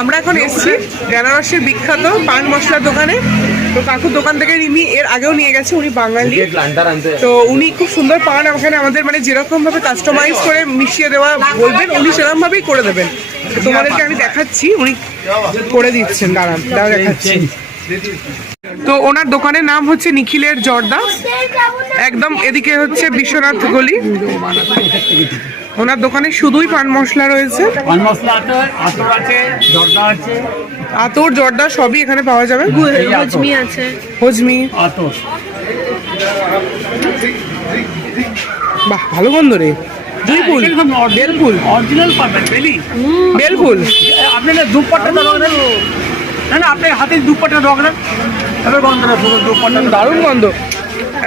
আমরা এখন এসেছি বেনারসের বিখ্যাত পান মশলার দোকানে। তো কাকুর দোকান থেকে রিমি এর আগেও নিয়ে গেছে, উনি বাঙালি। তো উনি খুব সুন্দর পান ওখানে আমাদের মানে যেরকম ভাবে কাস্টমাইজ করে মিশিয়ে দেওয়া বলবেন উনি সেরকম ভাবেই করে দেবেন। তো তোমাদেরকে আমি দেখাচ্ছি, উনি করে দিচ্ছেন। দাঁড়ান দেখাচ্ছি। তো ওনার দোকানের নাম হচ্ছে নিখিলের জর্দা, একদম এদিকে হচ্ছে বিশ্বনাথ গলি। ওনার দোকানে শুধুই পান মশলা রয়েছে, পান মশলা আতর আছে, জর্দা আছে, আতর জর্দা সবই এখানে পাওয়া যাবে। হজমি আছে, হজমি, আতর। বাহ ভালো গন্ধ রে। জুঁই ফুল, বেল ফুল, অরিজিনাল পাবেন বেলি, বেল ফুল। আপনি না দুপাট্টা দরকার না, না আপনি হাতে দুপাট্টা দরকার এবার গন্ধ না, শুধু দুপাট্টা দারুণ গন্ধ।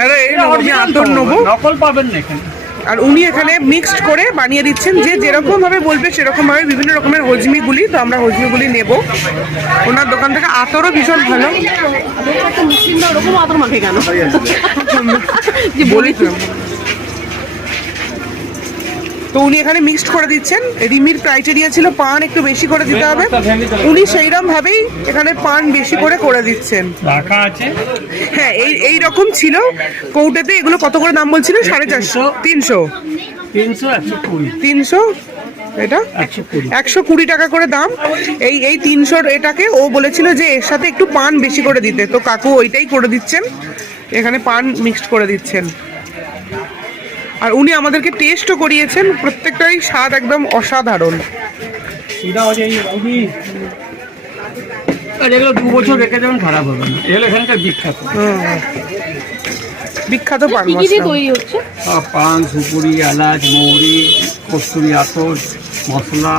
আরে এই আমি আতর নেবো, নকল পাবেন না এখানে। আর উনি এখানে মিক্সড করে বানিয়ে দিচ্ছেন, যে যেরকম ভাবে বলবে সেরকম ভাবে বিভিন্ন রকমের হজমিগুলি। তো আমরা হজমিগুলি নেব ওনার দোকান থেকে। আতরও ভীষণ ভালো। ওরকম আতর মাখে কেন যে বলেছিলাম। তো উনি এখানে মিক্সড করে দিচ্ছেন। রিমির ক্রাইটেরিয়া ছিল পান একটু বেশি করে দিতে হবে, উনি সেইরকম ভাবেই এখানে পান বেশি করে দিচ্ছেন। রাখা আছে, হ্যাঁ এই রকম ছিল কৌটাতে। এগুলো কত করে দাম বলছিল? 450, 300, 300, এটা 120 টাকা করে দাম। এই 300 এটাকে ও বলেছিল যে এর সাথে একটু পান বেশি করে দিতে। তো কাকু ওইটাই করে দিচ্ছেন, এখানে পান মিক্সড করে দিচ্ছেন। আর উনি আমাদেরকে টেস্টও করিয়েছেন, প্রত্যেকটাই স্বাদ একদম অসাধারণ। এগুলো 2 বছর রেখে যাবেন, খারাপ হবে না। এগুলো এখানকার বিখ্যাত বিখ্যাত পান কি মশলা। তৈরি হচ্ছে? পান, সুপুরি, এলাচ, মৌরি, কস্তুরি, আতর, মশলা।